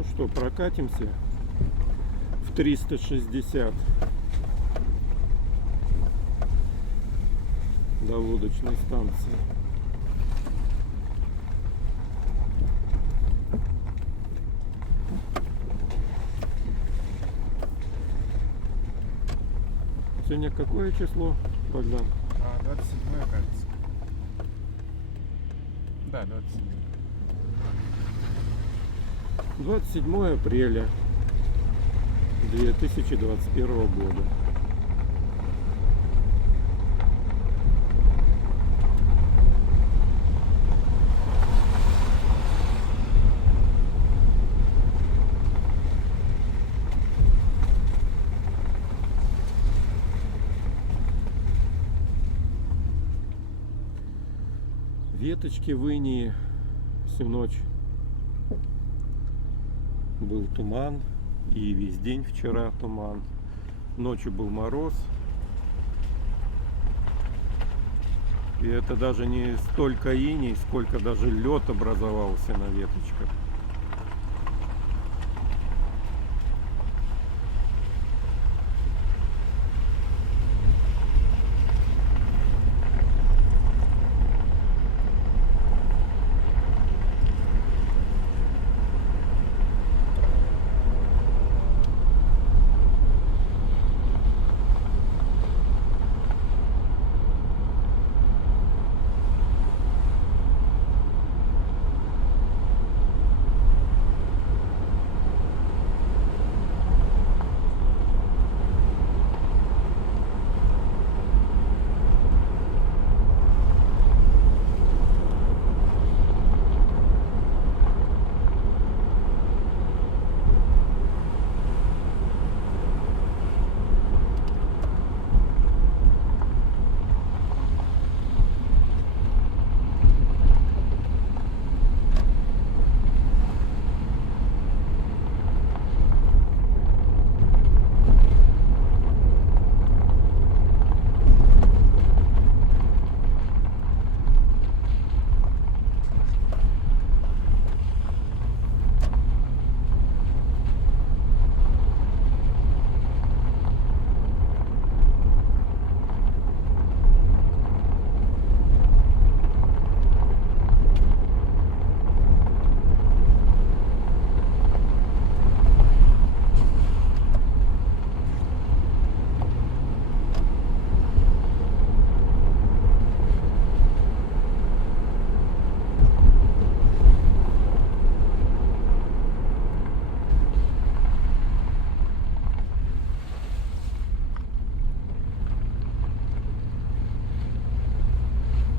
Ну что, прокатимся в 360 до лодочной станции. Сегодня какое число, Богдан? 27-е, кажется. Да, 27. 27 апреля 2021 года. Веточки в инии всю ночь. Был туман, и весь день вчера туман. Ночью был мороз. И это даже не столько иней, сколько даже лед образовался на веточках.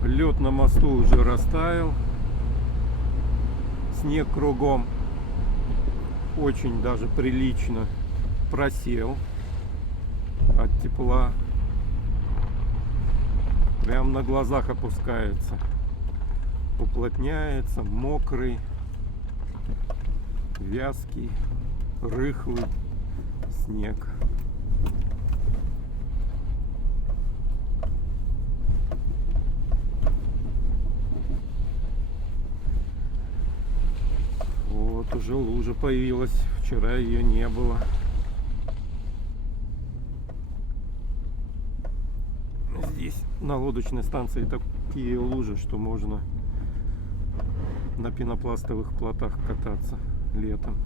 Лед на мосту уже растаял. Снег кругом очень даже прилично просел от тепла. Прям на глазах опускается. Уплотняется, мокрый, вязкий, рыхлый снег. Вот уже лужа появилась, вчера ее не было. Здесь на лодочной станции такие лужи, что можно на пенопластовых плотах кататься летом.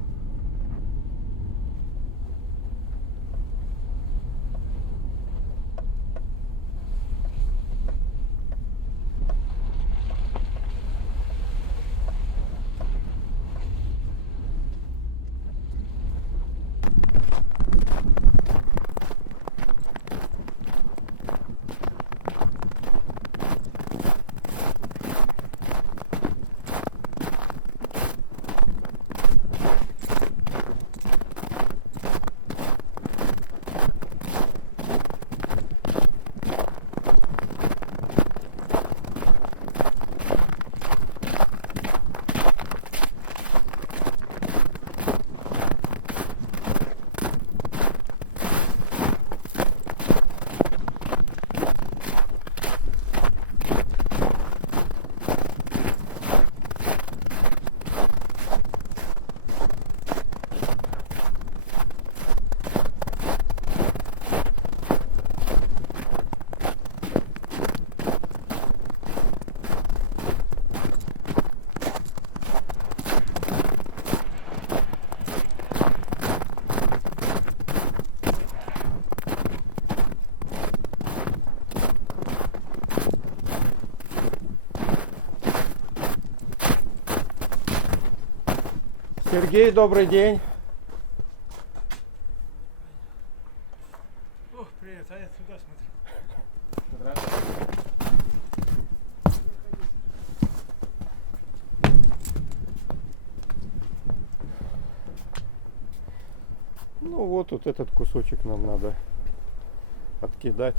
Сергей, добрый день. О, привет, а я сюда смотрю. Ну вот этот кусочек нам надо откидать.